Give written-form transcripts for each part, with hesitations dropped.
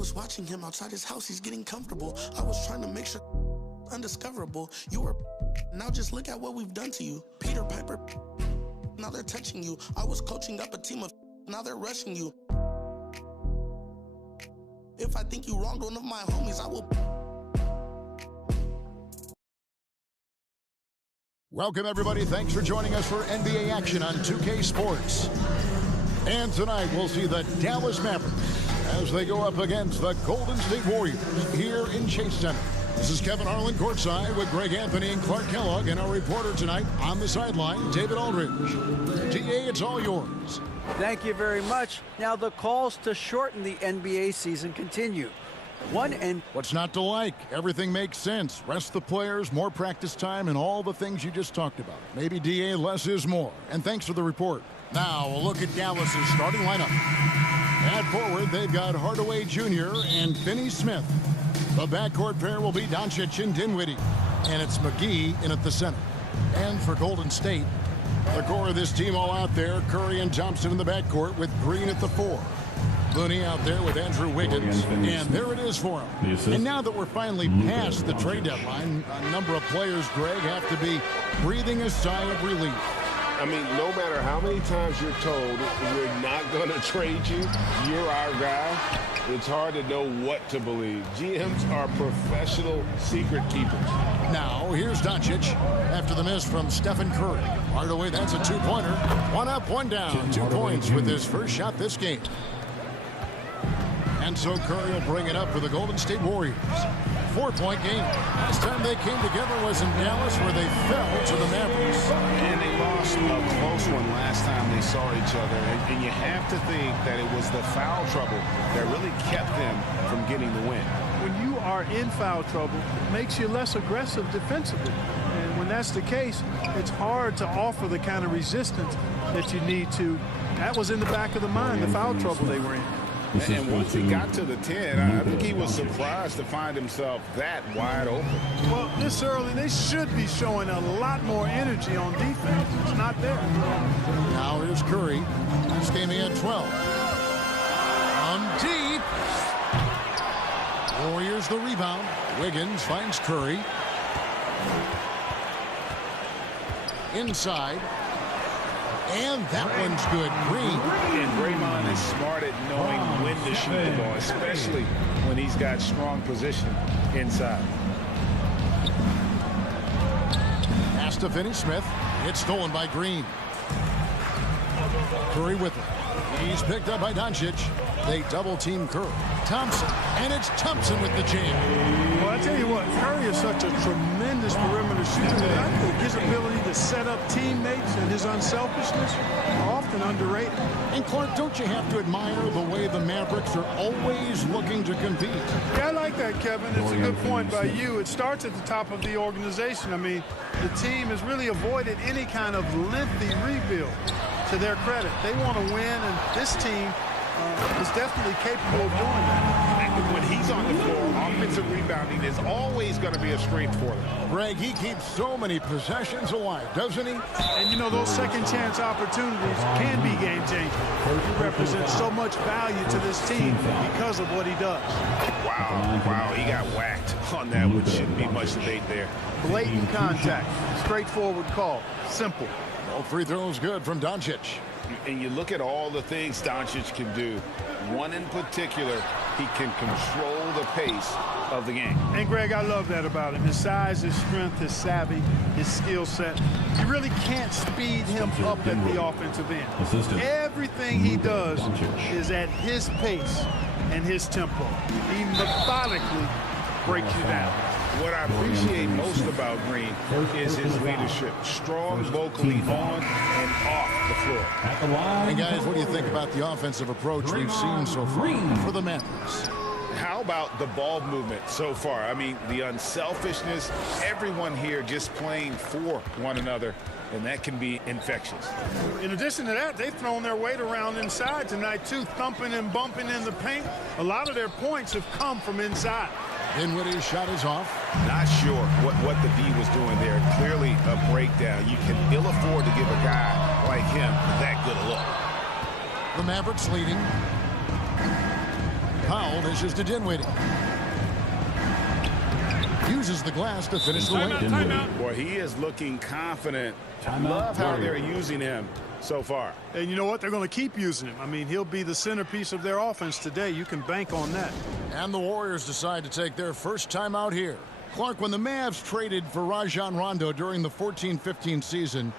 was watching him outside his house. He's getting comfortable. I was trying to make sure undiscoverable. You were now just look at what we've done to you. Peter Piper, now they're touching you. I was coaching up a team of now they're rushing you. If I think you wronged one of my homies, I will. Welcome, everybody. Thanks for joining us for NBA action on 2K Sports. And tonight, we'll see the Dallas Mavericks as they go up against the Golden State Warriors here in Chase Center. This is Kevin Harlan courtside with Greg Anthony and Clark Kellogg, and our reporter tonight on the sideline, David Aldridge. DA, it's all yours. Thank you very much. Now, the calls to shorten the NBA season continue. What's not to like? Everything makes sense. Rest the players, more practice time, and all the things you just talked about. Maybe, DA, less is more. And thanks for the report. Now, a look at Dallas's starting lineup. At forward, they've got Hardaway Jr. and Finney-Smith. The backcourt pair will be Doncic and Dinwiddie. And it's McGee in at the center. And for Golden State, the core of this team all out there, Curry and Thompson in the backcourt with Green at the 4. Looney out there with Andrew Wiggins, and there it is for him. And now that we're finally past the trade deadline, a number of players, Greg, have to be breathing a sigh of relief. I mean, no matter how many times you're told we're not going to trade you, you're our guy, it's hard to know what to believe. GMs are professional secret keepers. Now, here's Doncic after the miss from Stephen Curry. Hardaway, that's a two-pointer. One up, one down. 2 points with his first shot this game. And so Curry will bring it up for the Golden State Warriors. 4-point game. Last time they came together was in Dallas, where they fell to the Mavericks. And they lost a close one last time they saw each other. And you have to think that it was the foul trouble that really kept them from getting the win. When you are in foul trouble, it makes you less aggressive defensively. And when that's the case, it's hard to offer the kind of resistance that you need to. That was in the back of the mind, the foul trouble they were in. And once he got to the 10, I think he was surprised to find himself that wide open. Well, this early, they should be showing a lot more energy on defense. It's not there. Now here's Curry. This game he had 12. On deep. Warriors the rebound. Wiggins finds Curry. Inside. And that one's good. Green. And Draymond is smart at knowing when to shoot the ball, especially when he's got strong position inside. Pass to Finney-Smith. It's stolen by Green. Curry with it. He's picked up by Doncic. They double-team Curry. Thompson. And it's Thompson with the jam. Well, I tell you what, Curry is such a tremendous perimeter shooter. I think his ability to set up teammates and his unselfishness are often underrated. And Clark, don't you have to admire the way the Mavericks are always looking to compete? Yeah, I like that, Kevin. It's a good point by you. It starts at the top of the organization. I mean, the team has really avoided any kind of lengthy rebuild. To their credit, they want to win, and this team is definitely capable of doing that. And when he's on the floor, offensive rebounding is always going to be a strength for them. Greg, he keeps so many possessions alive, doesn't he? And, you know, those second-chance opportunities can be game-changing. He represents so much value to this team because of what he does. Wow, he got whacked on that, which shouldn't be much debate there. Blatant contact, straightforward call, simple. All free throws good from Doncic. And you look at all the things Doncic can do. One in particular, he can control the pace of the game. And, Greg, I love that about him. His size, his strength, his savvy, his skill set. You really can't speed him up at the offensive end. Everything he does is at his pace and his tempo. He methodically breaks you down. What I appreciate most about Green is his leadership. Strong vocally on and off the floor. And guys, what do you think about the offensive approach we've seen so far for the Mavericks? How about the ball movement so far? I mean, the unselfishness, everyone here just playing for one another, and that can be infectious. In addition to that, they've thrown their weight around inside tonight, too, thumping and bumping in the paint. A lot of their points have come from inside. Dinwiddie's shot is off. Not sure what the D was doing there. Clearly a breakdown. You can ill afford to give a guy like him that good a look. The Mavericks leading. Powell dishes to Dinwiddie. Uses the glass to finish the lane. Boy, he is looking confident. Love how they're using him so far. And you know what? They're going to keep using him. I mean, he'll be the centerpiece of their offense today. You can bank on that. And the Warriors decide to take their first time out here. Clark, when the Mavs traded for Rajon Rondo during the 14-15 season,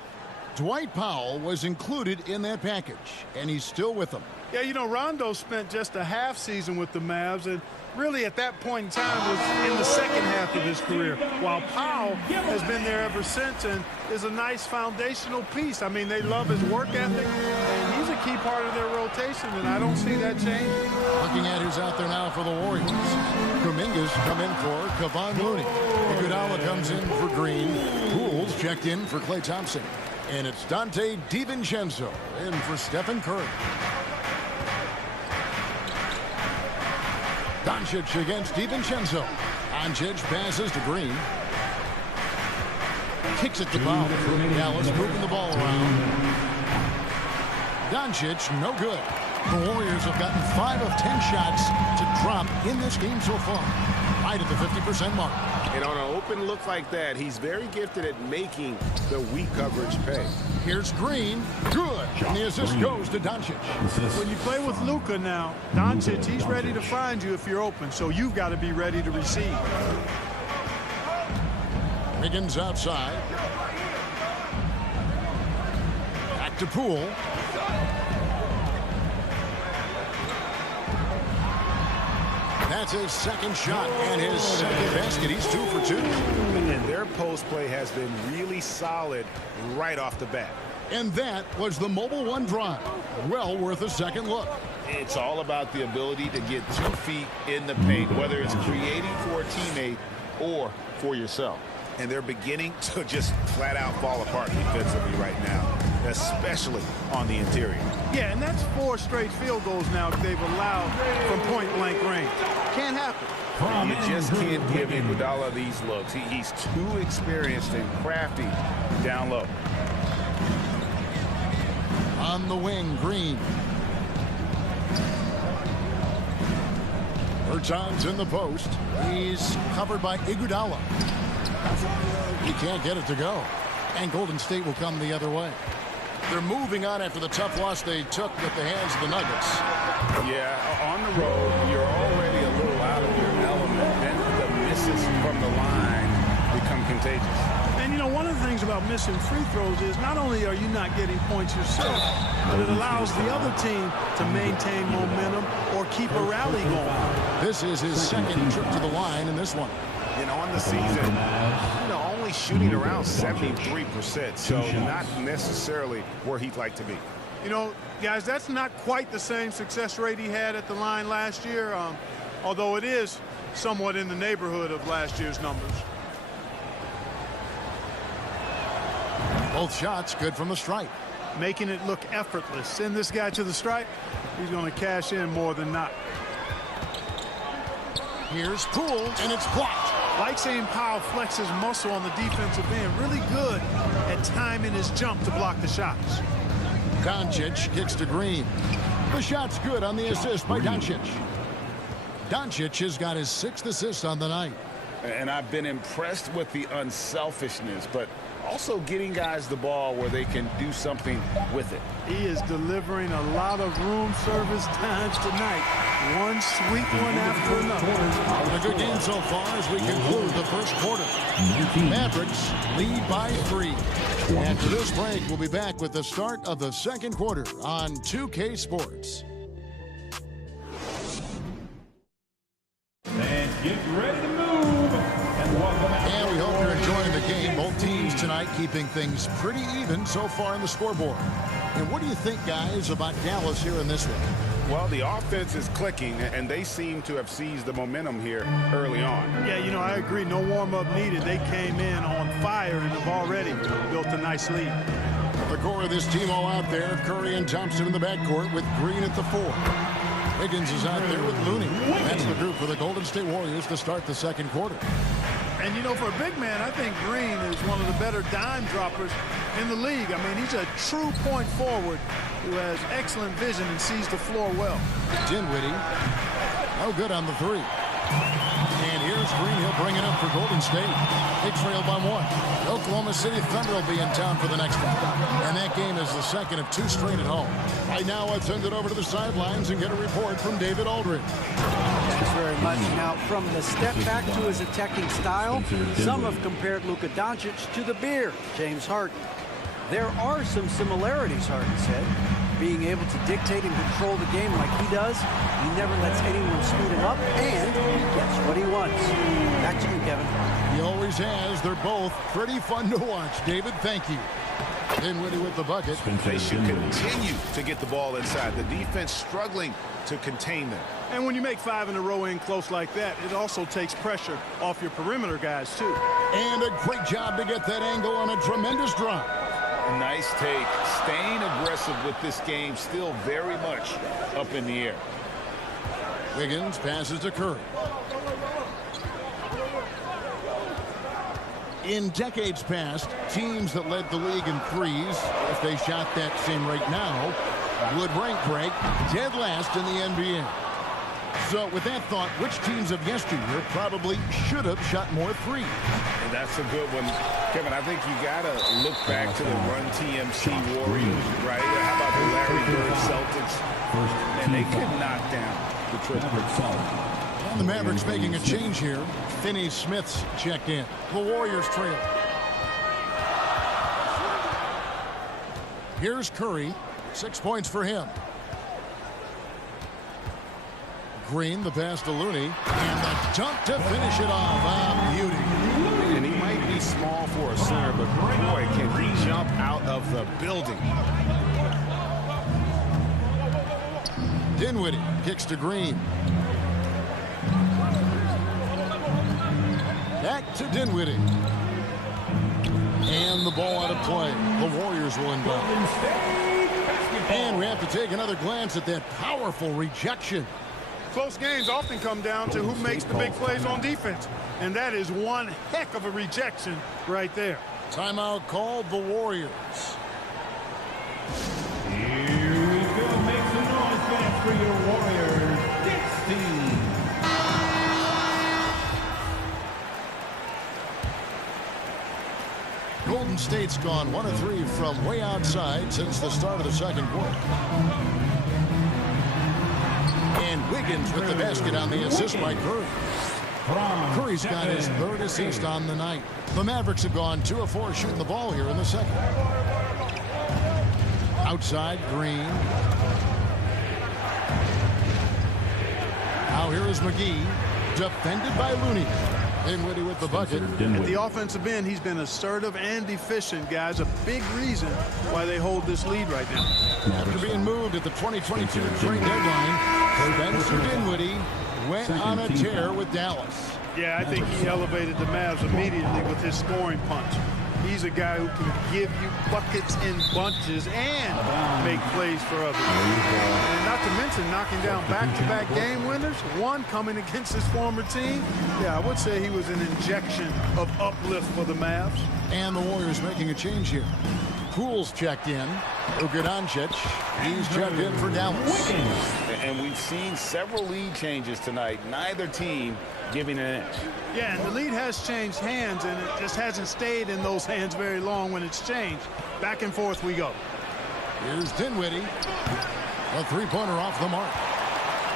Dwight Powell was included in that package, and he's still with them. Yeah, you know, Rondo spent just a half season with the Mavs, and really at that point in time was in the second half of his career, while Powell has been there ever since and is a nice foundational piece. I mean, they love his work ethic, and he's a key part of their rotation, and I don't see that changing. Looking at who's out there now for the Warriors. Kuminga's come in for Kevon Looney. Iguodala comes in for Green. Poole's checked in for Klay Thompson. And it's Dante DiVincenzo in for Stephen Curry. Doncic against DiVincenzo. Doncic passes to Green. Kicks it to Powell. Dallas moving the ball around. Doncic, no good. The Warriors have gotten 5 of 10 shots to drop in this game so far. Right at the 50% mark. And on an open look like that, he's very gifted at making the weak coverage pay. Here's Green. Good. And the assist goes to Doncic. When you play with Luka now, Doncic, he's ready to find you if you're open, so you've got to be ready to receive. Wiggins outside. Back to Poole. That's his second shot and his second basket. He's 2 for 2. And their post play has been really solid right off the bat. And that was the Mobile One drive. Well worth a second look. It's all about the ability to get 2 feet in the paint, whether it's creating for a teammate or for yourself. And they're beginning to just flat out fall apart defensively right now, especially on the interior. Yeah, and that's 4 straight field goals now they've allowed from point-blank range. Can't happen. You just can't give Iguodala these looks. He's too experienced and crafty down low. On the wing, Green. Bertans in the post. He's covered by Iguodala. He can't get it to go. And Golden State will come the other way. They're moving on after the tough loss they took at the hands of the Nuggets. Yeah, on the road, you're already a little out of your element, and the misses from the line become contagious. And, you know, one of the things about missing free throws is not only are you not getting points yourself, but it allows the other team to maintain momentum or keep a rally going. This is his second trip to the line in this one. And on the season, only shooting around 73%, so not necessarily where he'd like to be. You know, guys, that's not quite the same success rate he had at the line last year, although it is somewhat in the neighborhood of last year's numbers. Both shots good from the stripe. Making it look effortless. Send this guy to the stripe, he's going to cash in more than not. Here's Poole, and it's blocked. Like seeing Powell flex his muscle on the defensive end. Really good at timing his jump to block the shots. Doncic kicks to Green. The shot's good on the assist by Doncic. Doncic has got his 6th assist on the night. And I've been impressed with the unselfishness, but also getting guys the ball where they can do something with it. He is delivering a lot of room service times tonight. One sweet one after another. A good game so far as we conclude the first quarter. Mavericks lead by 3. After this break, we'll be back with the start of the second quarter on 2K Sports. And get ready to move. And we hope you're enjoying the game. Both teams tonight keeping things pretty even so far in the scoreboard. And what do you think, guys, about Dallas here in this one? Well, the offense is clicking, and they seem to have seized the momentum here early on. Yeah, you know, I agree. No warm-up needed. They came in on fire and have already built a nice lead. The core of this team all out there. Curry and Thompson in the backcourt with Green at the 4. Wiggins is out there with Looney. That's the group for the Golden State Warriors to start the second quarter. And, you know, for a big man, I think Green is one of the better dime droppers in the league. I mean, he's a true point forward who has excellent vision and sees the floor well. Dinwiddie, no good on the three. And here's Green. He'll bring it up for Golden State. They trail by 1. Oklahoma City Thunder will be in town for the next one. And that game is the second of 2 straight at home. Right now, let's send it over to the sidelines and get a report from David Aldridge. Thanks very much. Now, from the step back to his attacking style, some have compared Luka Doncic to the Bear, James Harden. There are some similarities, Harden said. Being able to dictate and control the game like he does, he never lets anyone speed him up, and he gets what he wants. Back to you, Kevin. He always has. They're both pretty fun to watch. David, thank you. Dinwiddie with the bucket. They should continue to get the ball inside. The defense struggling to contain them. And when you make 5 in a row in close like that, it also takes pressure off your perimeter guys, too. And a great job to get that angle on a tremendous drop. Nice take. Staying aggressive with this game, still very much up in the air. Wiggins passes to Curry. In decades past, teams that led the league in threes, if they shot that same rate now, would rank break dead last in the NBA. So with that thought, which teams of yesteryear probably should have shot more threes? And that's a good one. Kevin, I think you got to look back to the Run TMC Warriors, right? How about the Larry Bird Celtics? And they could knock down the triple. And the Mavericks making a change here. Finney Smith's checked in. The Warriors trail. Here's Curry. 6 points for him. Green, the pass to Looney, and the dunk to finish it off. Ah, beauty. And he might be small for a center, but boy, can he jump out of the building. Dinwiddie kicks to Green. Back to Dinwiddie. And the ball out of play. The Warriors will inbound. And we have to take another glance at that powerful rejection. Close games often come down to who makes the big plays on defense. And that is one heck of a rejection right there. Timeout called the Warriors. Here we go. Make some noise, fans, for your Warriors. 16. Golden State's gone 1 of 3 from way outside since the start of the second quarter. And Wiggins with the basket on the assist by Curry. Curry's got his 3rd assist on the night. The Mavericks have gone 2 of 4 shooting the ball here in the second. Outside, Green. Now here is McGee, defended by Looney. Dinwiddie with the bucket. At the offensive end, he's been assertive and efficient, guys. A big reason why they hold this lead right now. After being moved at the 2022 trade deadline, Spencer Dinwiddie went on a tear with Dallas. Yeah, I think he elevated the Mavs immediately with his scoring punch. He's a guy who can give you buckets in bunches and make plays for others. And not to mention knocking down back-to-back game winners, one coming against his former team. Yeah, I would say he was an injection of uplift for the Mavs. And the Warriors making a change here. Poole's checked in. Luka Doncic, he's checked in for Dallas. And we've seen several lead changes tonight. Neither team giving an inch. Yeah, and the lead has changed hands, and it just hasn't stayed in those hands very long when it's changed. Back and forth we go. Here's Dinwiddie. A three-pointer off the mark.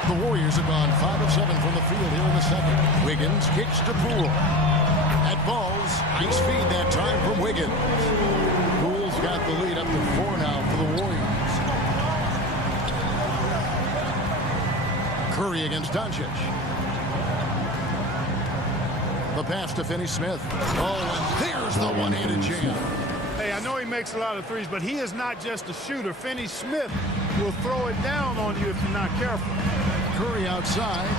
The Warriors have gone 5 of 7 from the field here in the second. Wiggins kicks to Poole. That ball's nice feed that time from Wiggins. Poole's got the lead up to 4 now for the Warriors. Curry against Doncic. The pass to Finney Smith. Oh, and there's the one-handed jam. Hey, I know he makes a lot of threes, but he is not just a shooter. Finney Smith will throw it down on you if you're not careful. Curry outside.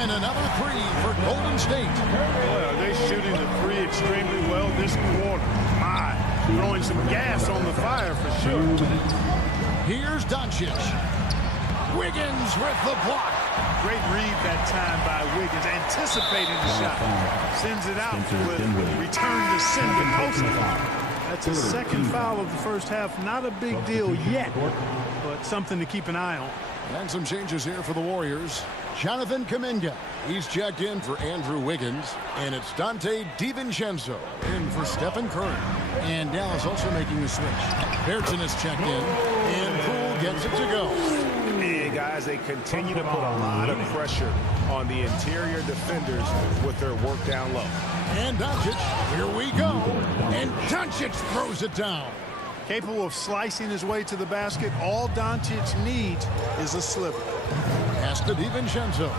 And another three for Golden State. Boy, are they shooting the three extremely well this quarter. My, throwing some gas on the fire for sure. Here's Doncic. Wiggins with the block. Great read that time by Wiggins, anticipating the shot. Sends it out with return to sender. Post. That's his second foul of the first half. Not a big deal yet, but something to keep an eye on. And some changes here for the Warriors. Jonathan Kuminga, he's checked in for Andrew Wiggins. And it's Dante DiVincenzo in for Stephen Curry. And Dallas also making the switch. Bertson is checked in, and Poole gets it to go. And guys, they continue to put a lot of pressure on the interior defenders with their work down low. And Doncic, here we go. And Doncic throws it down. Capable of slicing his way to the basket. All Doncic needs is a sliver. Pass to DiVincenzo.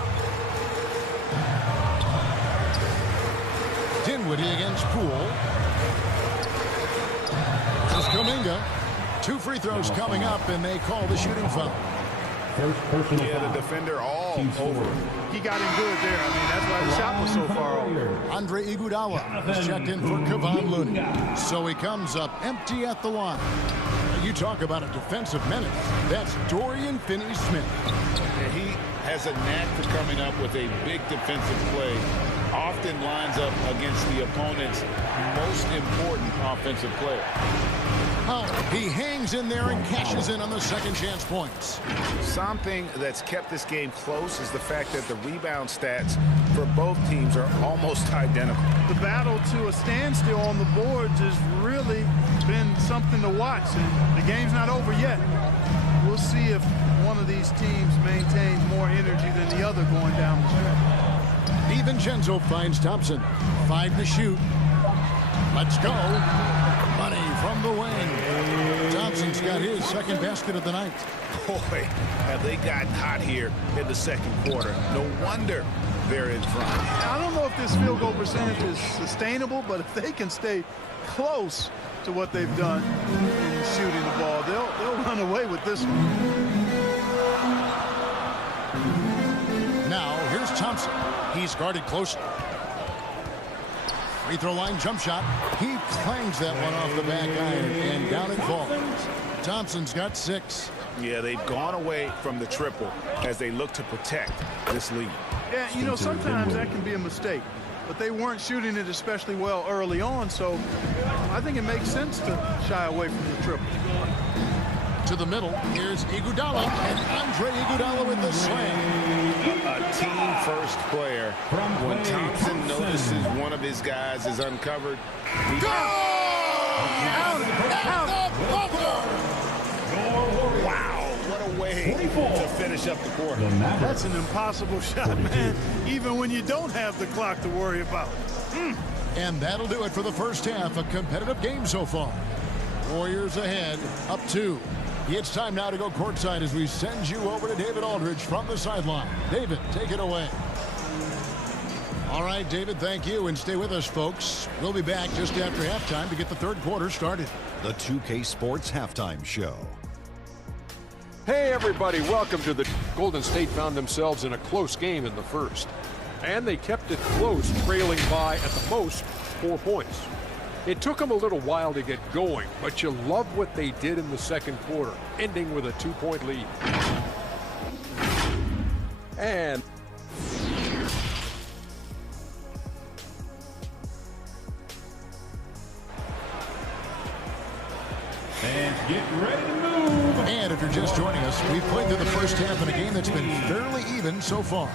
Dinwiddie against Poole. This is Kuminga. 2 free throws coming up, and they call the shooting foul. Yeah, the defender all over. He got him good there. I mean, that's why the shot was so far off. Andre Iguodala is checked in for Kevon Looney. So he comes up empty at the line. You talk about a defensive menace. That's Dorian Finney-Smith. And he has a knack for coming up with a big defensive play. Often lines up against the opponent's most important offensive player. He hangs in there and cashes in on the second chance points. Something that's kept this game close is the fact that the rebound stats for both teams are almost identical. The battle to a standstill on the boards has really been something to watch, and the game's not over yet. We'll see if one of these teams maintains more energy than the other going down the stretch. DiVincenzo finds Thompson. 5 to shoot. Let's go. Money from the wing. Thompson's got his second basket of the night. Boy, have they gotten hot here in the second quarter. No wonder they're in front. I don't know if this field goal percentage is sustainable, but if they can stay close to what they've done in shooting the ball, they'll run away with this one. Now, here's Thompson. He's guarded closely. Free throw line jump shot. He clangs that one off the back iron, and down it falls. Thompson's got 6. Yeah, they've gone away from the triple as they look to protect this lead. Yeah, you know, sometimes that can be a mistake, but they weren't shooting it especially well early on, so I think it makes sense to shy away from the triple. To the middle, here's Iguodala, and Andre Iguodala with the slam. A team-first player. When Thompson notices one of his guys is uncovered, he... Wow, what a way to finish up the quarter. That's an impossible shot, man, even when you don't have the clock to worry about. And that'll do it for the first half. A competitive game so far. Warriors ahead, up 2. It's time now to go courtside as we send you over to David Aldridge from the sideline. David, take it away. All right, David, thank you. And stay with us, folks. We'll be back just after halftime to get the third quarter started. The 2K Sports Halftime Show. Hey, everybody. Welcome to the Golden State found themselves in a close game in the first. And they kept it close, trailing by at the most 4 points. It took them a little while to get going, but you love what they did in the second quarter, ending with a 2-point lead. And Get ready to move. And if you're just joining us, we've played through the first half in a game that's been fairly even so far.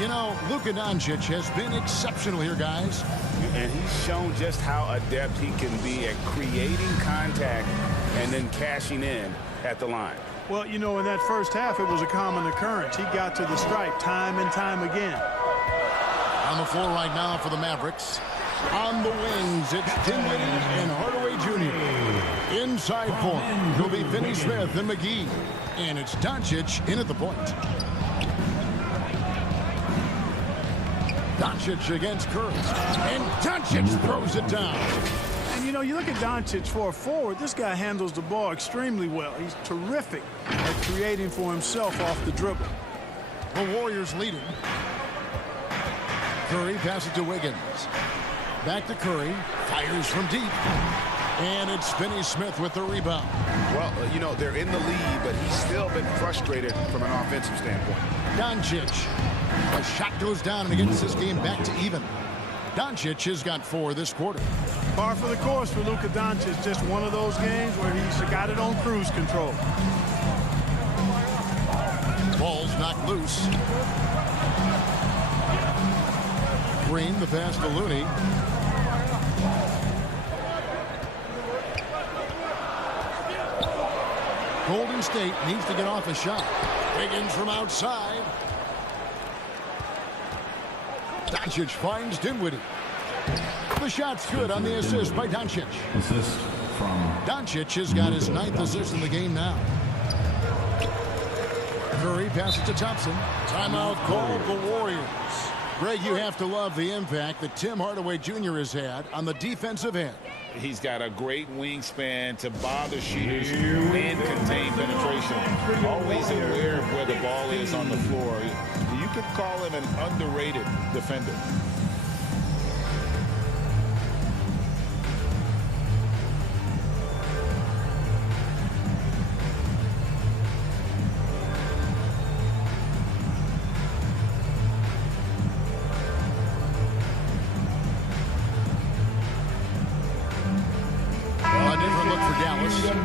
You know, Luka Doncic has been exceptional here, guys. And he's shown just how adept he can be at creating contact and then cashing in at the line. Well, you know, in that first half, it was a common occurrence. He got to the stripe time and time again. On the floor right now for the Mavericks. On the wings, it's Dinwiddie and Hardaway Jr. Inside point, it'll be Finney-Smith and McGee. And it's Doncic in at the point. Doncic against Curry. And Doncic throws it down. And, you know, you look at Doncic for a forward, this guy handles the ball extremely well. He's terrific at creating for himself off the dribble. The Warriors leading. Curry passes to Wiggins. Back to Curry. Fires from deep. And it's Finney-Smith with the rebound. Well, you know, they're in the lead, but he's still been frustrated from an offensive standpoint. Doncic. A shot goes down and it gets this game back to even. Doncic has got 4 this quarter. Par for the course for Luka Doncic. Just one of those games where he's got it on cruise control. Ball's knocked loose. Green, the pass to Looney. Golden State needs to get off a shot. Wiggins from outside. Doncic finds Dinwiddie. The shot's good on the assist by Doncic. Assist from Doncic has got his 9th assist in the game now. Curry passes to Thompson. Timeout called the Warriors. Greg, you have to love the impact that Tim Hardaway Jr. has had on the defensive end. He's got a great wingspan to bother shooters and contain penetration. Always aware of where the ball is on the floor. You could call him an underrated defender.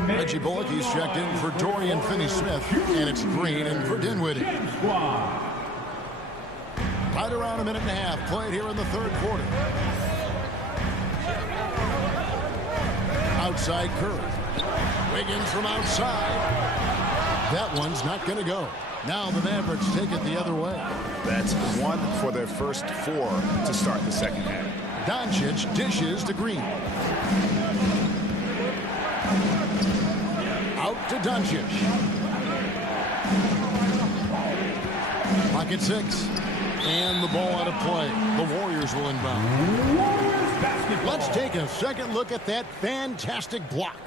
Reggie Bullock, he's checked in for Dorian Finney-Smith, and it's Green in for Dinwiddie. Right around a minute and a half played here in the third quarter. Outside Curry. Wiggins from outside. That one's not going to go. Now the Mavericks take it the other way. That's one for their first 4 to start the second half. Doncic dishes to Green. Out to Doncic. Pocket 6. And the ball out of play. The Warriors will inbound. Let's take a second look at that fantastic block.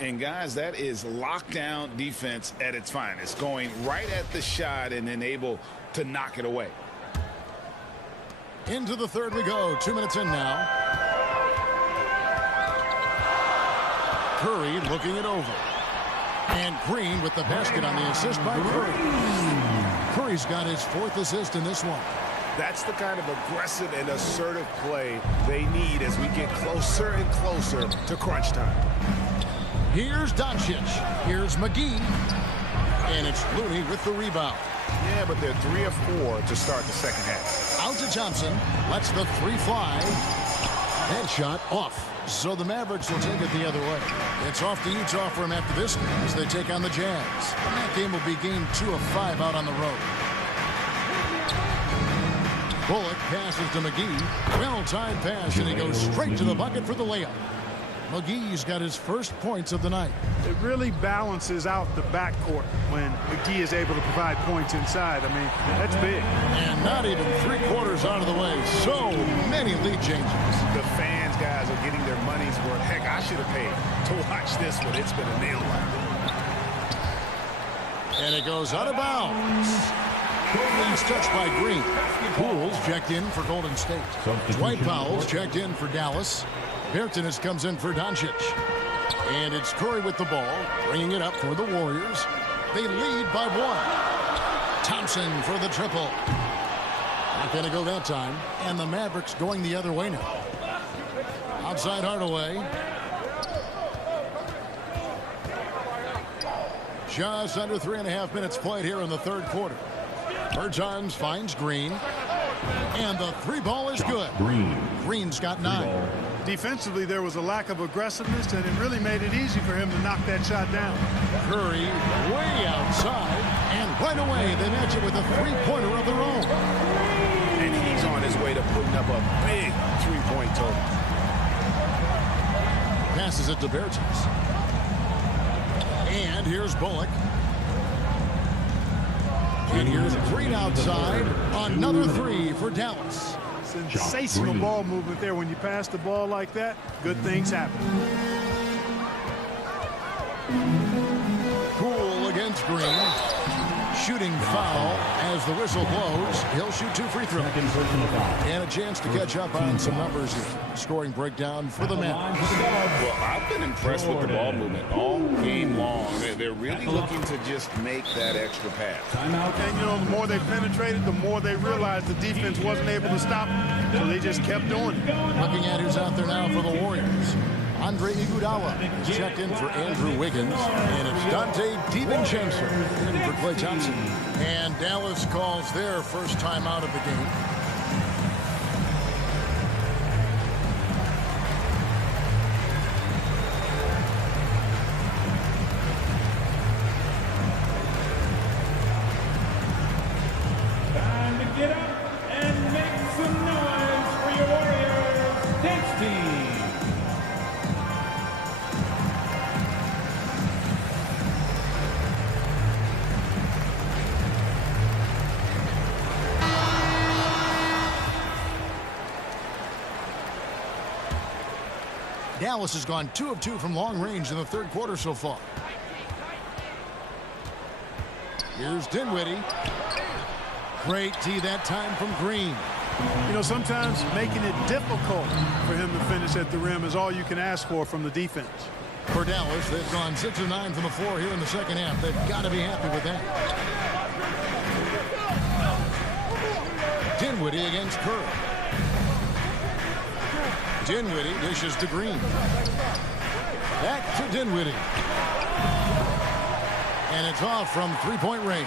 And guys, that is lockdown defense at its finest. Going right at the shot and then able to knock it away. Into the third we go. 2 minutes in now. Curry looking it over. And Green with the basket on the assist by Curry. Curry's got his 4th assist in this one. That's the kind of aggressive and assertive play they need as we get closer and closer to crunch time. Here's Doncic. Here's McGee. And it's Looney with the rebound. Yeah, but they're 3 of 4 to start the second half. Out to Thompson. Lets the 3 fly. And shot off. So the Mavericks will take it the other way. It's off to Utah for him after this as they take on the Jazz. And that game will be game 2 of 5 out on the road. Bullock passes to McGee. Well-timed pass, and he goes straight to the bucket for the layup. McGee's got his first points of the night. It really balances out the backcourt when McGee is able to provide points inside. I mean, that's big. And not even 3/4 out of the way. So many lead changes. The fans, guys, are getting their money's worth. Heck, I should have paid to watch this one. It's been a nail biter. And it goes out of bounds. He's touched by Green. Pools checked in for Golden State. Dwight Powell's checked in for Dallas. Bertans comes in for Doncic. And it's Curry with the ball, bringing it up for the Warriors. They lead by 1. Thompson for the triple. Not going to go that time. And the Mavericks going the other way now. Outside Hardaway. Just under 3.5 minutes played here in the third quarter. Bertans finds Green. And the 3 ball is good. Green's got 9. Defensively, there was a lack of aggressiveness, and it really made it easy for him to knock that shot down. Curry way outside, and right away they match it with a 3-pointer of their own. And he's on his way to putting up a big 3-point total. Passes it to Bertans. And here's Bullock. And here's Green outside. Another 3 for Dallas. Sensational ball movement there. When you pass the ball like that, good things happen. Poole against Green. Shooting foul as as the whistle blows, he'll shoot 2 free throws. And a chance to catch up on some numbers here. Scoring breakdown for the Mavericks. Well, I've been impressed with the ball movement all game long. They're really looking to just make that extra pass. And, you know, the more they penetrated, the more they realized the defense wasn't able to stop them, so they just kept doing it. Looking at who's out there now for the Warriors. Andre Iguodala is checked in for Andrew Wiggins, and it's Dante DiVincenzo in for Klay Thompson. And Dallas calls their first time out of the game. Time to get up and make some noise for your Warriors. Dance team. Dallas has gone 2 of 2 from long range in the third quarter so far. Here's Dinwiddie. Great tee that time from Green. You know, sometimes making it difficult for him to finish at the rim is all you can ask for from the defense. For Dallas, they've gone 6 of 9 from the floor here in the second half. They've got to be happy with that. Dinwiddie against Curry. Dinwiddie dishes to Green. Back to Dinwiddie. And it's off from three-point range.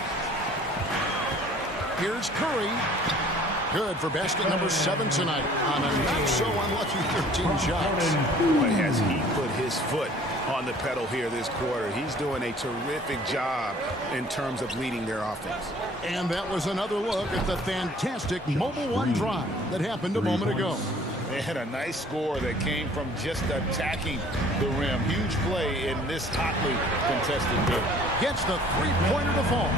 Here's Curry. Good for basket number 7 tonight on a not-so-unlucky 13 shots. But has he put his foot on the pedal here this quarter? He's doing a terrific job in terms of leading their offense. And that was another look at the fantastic Mobile One drive that happened a moment ago. They had a nice score that came from just attacking the rim. Huge play in this hotly contested game. Gets the three-pointer to fall.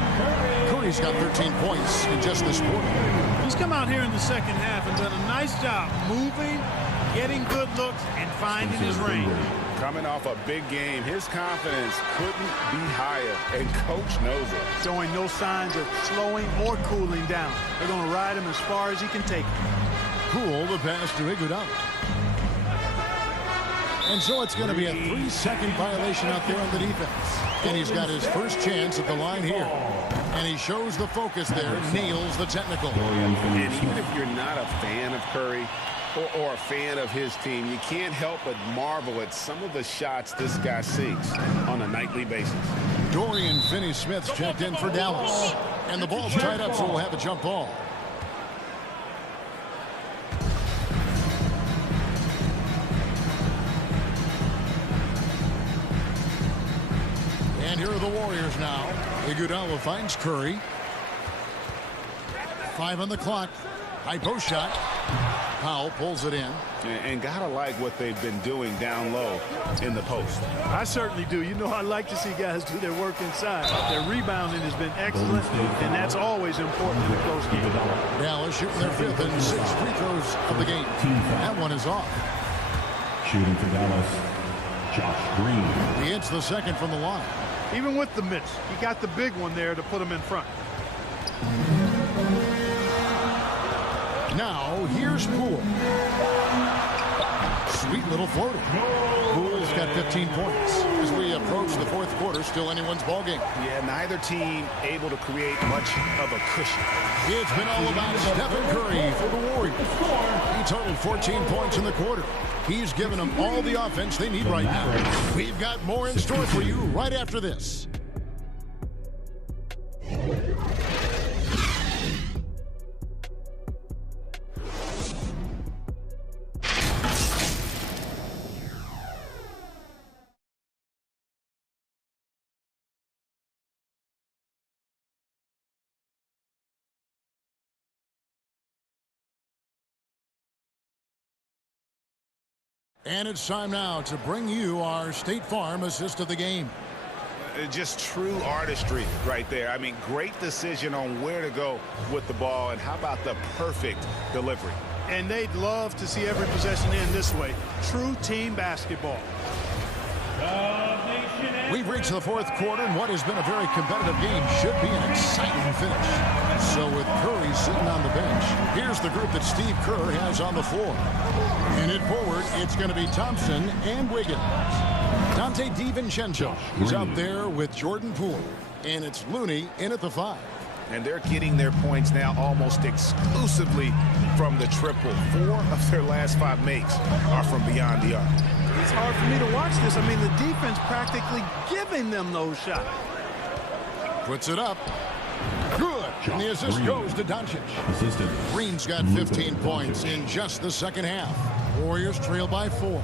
Curry's got 13 points in just this quarter. He's come out here in the second half and done a nice job moving, getting good looks, and finding his range. Coming off a big game, his confidence couldn't be higher, and coach knows it. Showing no signs of slowing or cooling down. They're going to ride him as far as he can take it. Cool the pass to Iguodala. And so it's going to be a 3-second violation out there on the defense. And he's got his first chance at the line here. And he shows the focus there, nails the technical. And even if you're not a fan of Curry or a fan of his team, you can't help but marvel at some of the shots this guy sinks on a nightly basis. Dorian Finney-Smith's checked in for Dallas. And the ball's tied up, so we'll have a jump ball. And here are the Warriors now. Iguodala finds Curry. 5 on the clock. High post shot. Powell pulls it in. And gotta like what they've been doing down low in the post. I certainly do. You know, I like to see guys do their work inside. Their rebounding has been excellent, and that's always important in a close game. Dallas shooting their 5th and 6th free throws of the game. That one is off. Shooting for Dallas, Josh Green. He hits the second from the line. Even with the miss, he got the big one there to put him in front. Now, here's Poole. Sweet little floater. Poole's got 15 points. As we approach the fourth quarter, still anyone's ballgame. Yeah, neither team able to create much of a cushion. It's been all about Stephen Curry for the Warriors. He totaled 14 points in the quarter. He's given them all the offense they need right now. We've got more in store for you right after this. And it's time now to bring you our State Farm assist of the game. Just true artistry right there. I mean, great decision on where to go with the ball, and how about the perfect delivery. And they'd love to see every possession end this way. True team basketball. The nation We've reached the fourth quarter, and what has been a very competitive game should be an exciting finish. So with Curry sitting on the bench, here's the group that Steve Kerr has on the floor. And at forward, it's going to be Thompson and Wiggins. Dante DiVincenzo is out there with Jordan Poole. And it's Looney in at the 5. And they're getting their points now almost exclusively from the triple. 4 of their last 5 makes are from beyond the arc. It's hard for me to watch this. I mean, the defense practically giving them those shots. Puts it up. Good. And the assist goes to Doncic. Green's got 15 points in just the second half. Warriors trail by 4.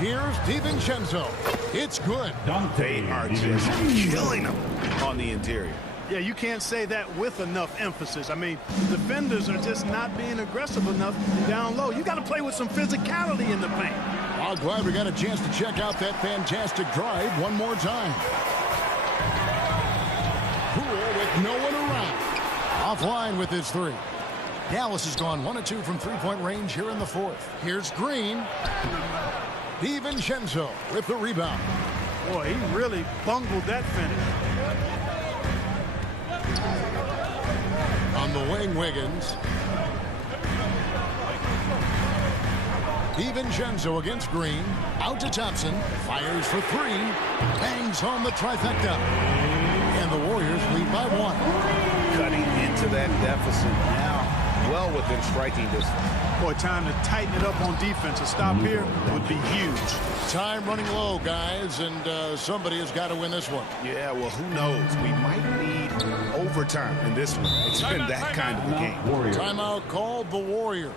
Here's DiVincenzo. It's good. They are just killing them on the interior. Yeah, you can't say that with enough emphasis. I mean, defenders are just not being aggressive enough down low. You got to play with some physicality in the paint. I'm glad we got a chance to check out that fantastic drive one more time. Poole with no one around. Offline with his 3. Dallas has gone 1 of 2 from three-point range here in the 4th. Here's Green. DiVincenzo with the rebound. Boy, he really bungled that finish. On the wing, Wiggins. DiVincenzo against Green. Out to Thompson. Fires for 3. Bangs home the trifecta. And the Warriors lead by 1. Cutting into that deficit now. Well within striking distance. Boy, time to tighten it up on defense. A stop here would be huge. Time running low, guys, and somebody has got to win this one. Yeah, well, who knows? We might need overtime in this one. It's been that kind of a game. Timeout called the Warriors.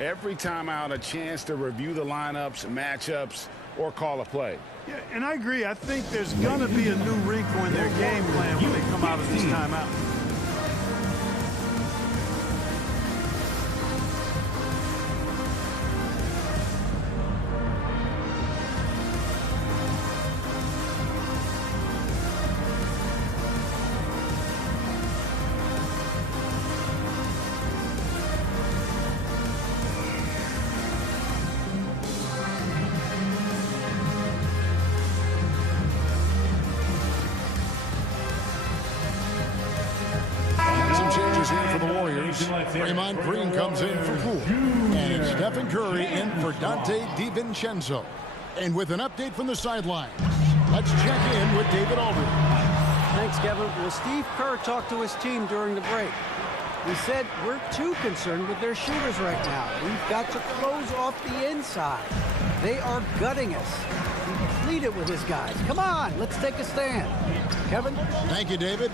Every timeout, a chance to review the lineups, matchups, or call a play. Yeah, and I agree. I think there's going to be a new wrinkle in their game plan when they come out of this timeout. Draymond Green comes in for Poole. And it's Stephen Curry in for Dante DiVincenzo. And with an update from the sidelines, let's check in with David Aldridge. Thanks, Kevin. Well, Steve Kerr talked to his team during the break. He said, we're too concerned with their shooters right now. We've got to close off the inside. They are gutting us. He pleaded with his guys. Come on, let's take a stand. Kevin? Thank you, David.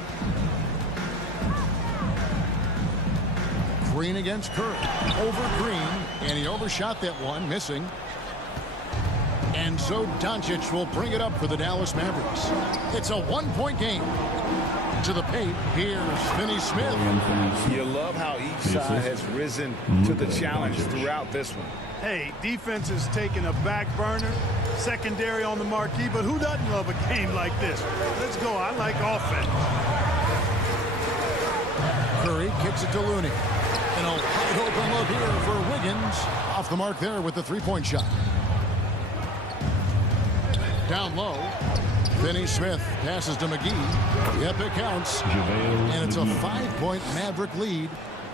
Green against Curry. Over Green, and he overshot that one, missing. And so Doncic will bring it up for the Dallas Mavericks. It's a one-point game. To the paint, here's Finney Smith. You love how each side has risen to the challenge throughout this one. Hey, defense is taking a back burner, secondary on the marquee, but who doesn't love a game like this? Let's go. I like offense. Curry kicks it to Looney. And a wide open look here for Wiggins. Off the mark there with the three-point shot. Down low. Finney Smith passes to McGee. Yep, it counts. And it's a 5-point Maverick lead.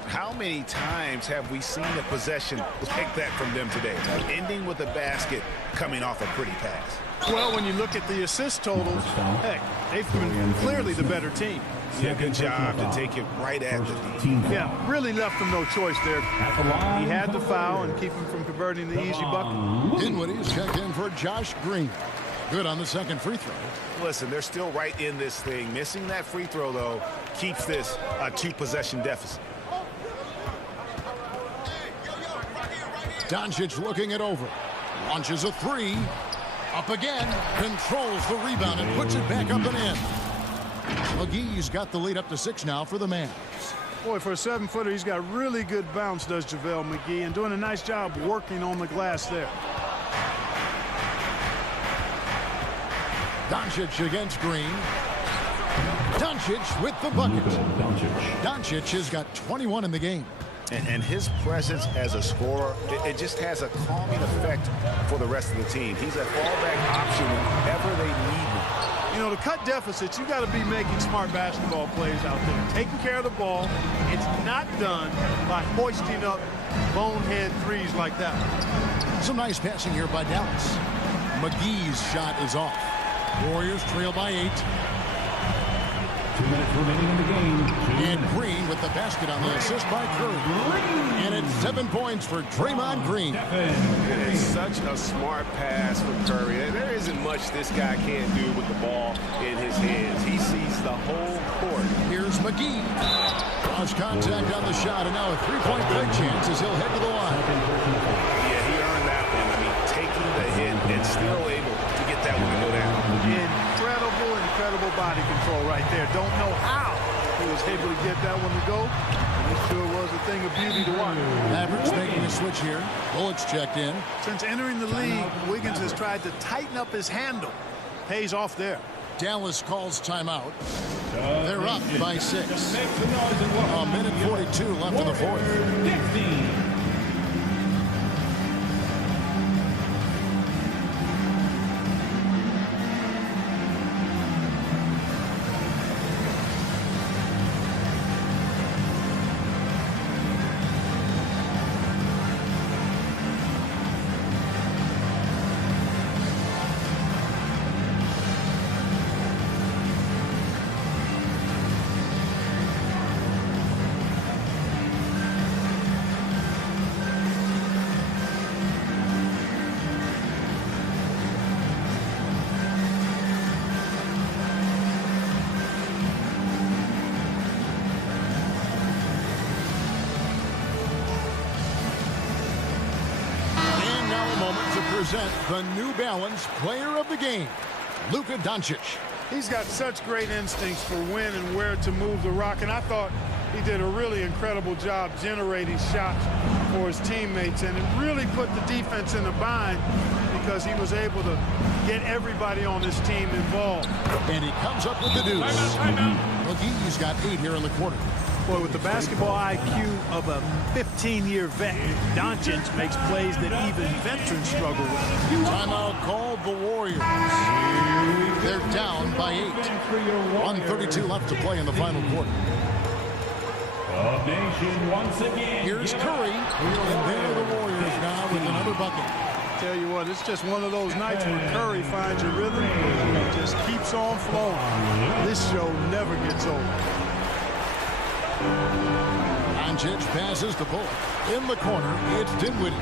How many times have we seen a possession like that from them today? Ending with a basket, coming off a pretty pass. Well, when you look at the assist totals, heck, they've been clearly the better team. Yeah, good job to take it right at the defense. Yeah, really left him no choice there. He had to foul and keep him from converting the easy bucket. Dinwiddie's checked in for Josh Green. Good on the second free throw. Listen, they're still right in this thing. Missing that free throw, though, keeps this a 2-possession deficit. Doncic looking it over. Launches a three. Up again. Controls the rebound and puts it back up and in. McGee's got the lead up to 6 now for the Mavs. Boy, for a 7-footer, he's got really good bounce, does JaVale McGee, and doing a nice job working on the glass there. Doncic against Green. Doncic with the bucket. Doncic has got 21 in the game. And his presence as a scorer, it just has a calming effect for the rest of the team. He's a fallback option whenever they need him. You know, to cut deficits, you got to be making smart basketball plays out there. Taking care of the ball. It's not done by hoisting up bonehead threes like that. Some nice passing here by Dallas. McGee's shot is off. Warriors trail by 8. 2 minutes remaining in the game. And Green with the basket on the assist by Curry. And it's 7 points for Draymond Green. It is such a smart pass from Curry. There isn't much this guy can't do with the ball in his hands. He sees the whole court. Here's McGee. Lost contact on the shot, and now a three-point break chance as he'll head to the line. Yeah, he earned that one. I mean, taking the hit and still able to get that one to go down. Incredible body control right there. Don't know how he was able to get that one to go. And it sure was a thing of beauty to watch. Mavericks making a switch here. Bullock's checked in. Since entering the league, Wiggins has tried to tighten up his handle. Pays off there. Dallas calls timeout. They're up by 6. A minute 42 left in the fourth. Present the New Balance Player of the Game, Luka Doncic. He's got such great instincts for when and where to move the rock, and I thought he did a really incredible job generating shots for his teammates, and it really put the defense in a bind because he was able to get everybody on his team involved. And he comes up with the deuce. McGee's got 8 here in the quarter. Boy, with the basketball IQ of a 15-year vet, Doncic makes plays that even veterans struggle with. Timeout called the Warriors. They're down by 8. 1:32 left to play in the final quarter. Here's Curry. And there are the Warriors now with another bucket. Tell you what, it's just one of those nights where Curry finds a rhythm and just keeps on flowing. This show never gets old. Doncic passes the ball. In the corner, it's Dinwiddie.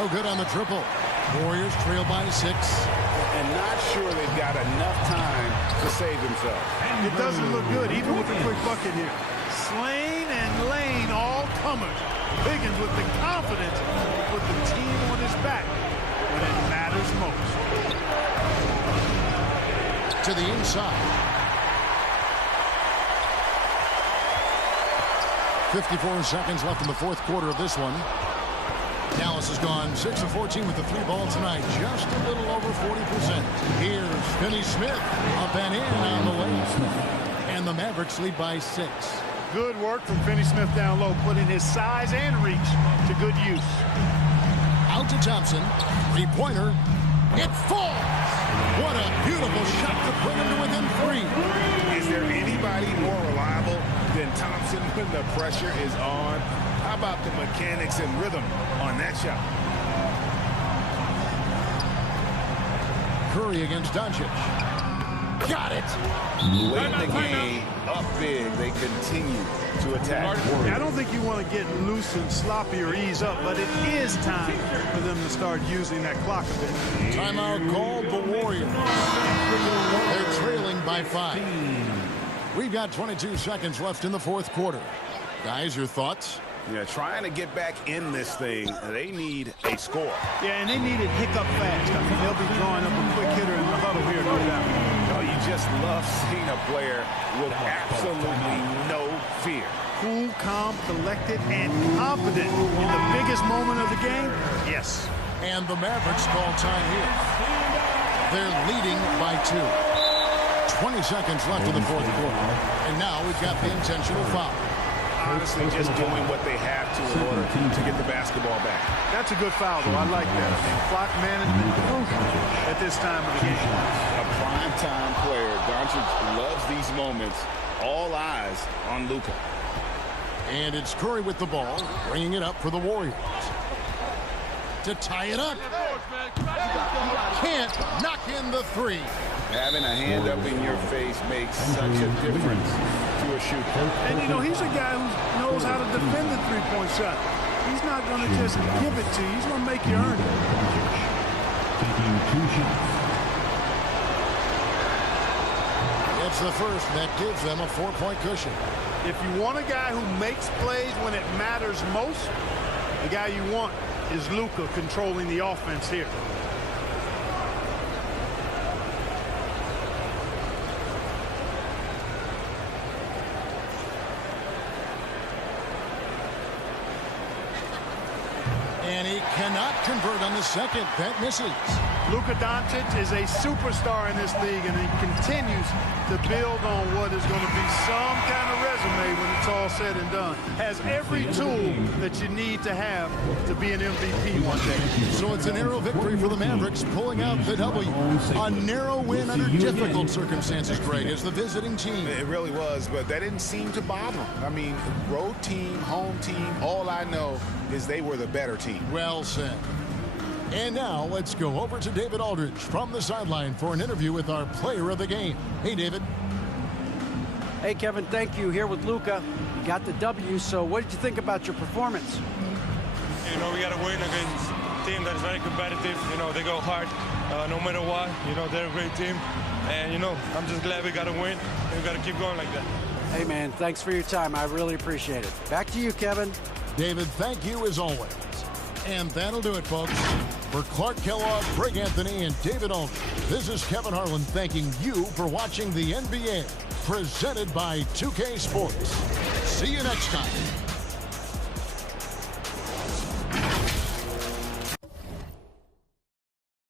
No good on the triple. Warriors trail by 6. And not sure they've got enough time to save themselves. It doesn't look good, even with a quick bucket here. Slane and Lane all comers. Wiggins with the confidence to put the team on his back when it matters most. To the inside. 54 seconds left in the fourth quarter of this one. Dallas has gone 6 of 14 with the 3 ball tonight, just a little over 40%. Here's Finney Smith up and in on the layup. And the Mavericks lead by 6. Good work from Finney Smith down low, putting his size and reach to good use. Out to Thompson. 3-pointer. It falls. What a beautiful shot to bring him to within 3. Is there anybody more reliable than Thompson when the pressure is on? How about the mechanics and rhythm on that shot? Curry against Doncic. Got it. Late in the game, up big, they continue to attack. I don't think you want to get loose and sloppy or ease up, but it is time for them to start using that clock a bit. Timeout called the Warriors. They're trailing by 5. We've got 22 seconds left in the fourth quarter. Guys, your thoughts? Yeah, trying to get back in this thing, they need a score. Yeah, and they need it hiccup fast. I mean, they'll be drawing up a quick hitter in the huddle here, no doubt. Oh, you just love seeing a player with absolutely no fear. Cool, calm, collected, and confident in the biggest moment of the game. Yes. And the Mavericks call time here. They're leading by 2. 20 seconds left in the fourth quarter. And now we've got the intentional foul. honestly just doing what they have to in order to get the basketball back. That's a good foul, though. I like that. I mean, clock management crucial at this time of the game. A prime-time player. Doncic loves these moments. All eyes on Luka. And it's Curry with the ball, bringing it up for the Warriors. To tie it up. Can't knock in the three. Having a hand up in your face makes such a difference to a shooter. And, you know, he's a guy who knows how to defend the three-point shot. He's not going to just give it to you. He's going to make you earn it. Taking 2 shots. It's the first that gives them a 4-point cushion. If you want a guy who makes plays when it matters most, the guy you want is Luka controlling the offense here. And he cannot convert on the second. That misses. Luka Doncic is a superstar in this league, and he continues to build on what is going to be some kind of resume when it's all said and done. Has every tool that you need to have to be an MVP one day. So it's a narrow victory for the Mavericks, pulling out the W. A narrow win under difficult circumstances, Greg, as the visiting team. It really was, but that didn't seem to bother them. I mean, road team, home team, all I know is they were the better team. Well said. And now let's go over to David Aldridge from the sideline for an interview with our player of the game. Hey, David. Hey, Kevin, thank you. Here with Luka. You got the W, so what did you think about your performance? You know, we got to win against a team that is very competitive. You know, they go hard no matter what. You know, they're a great team. And, you know, I'm just glad we got to win. And we got to keep going like that. Hey, man, thanks for your time. I really appreciate it. Back to you, Kevin. David, thank you as always. And that'll do it, folks. For Clark Kellogg, Greg Anthony, and David Aldridge, this is Kevin Harlan thanking you for watching the NBA, presented by 2K Sports. See you next time.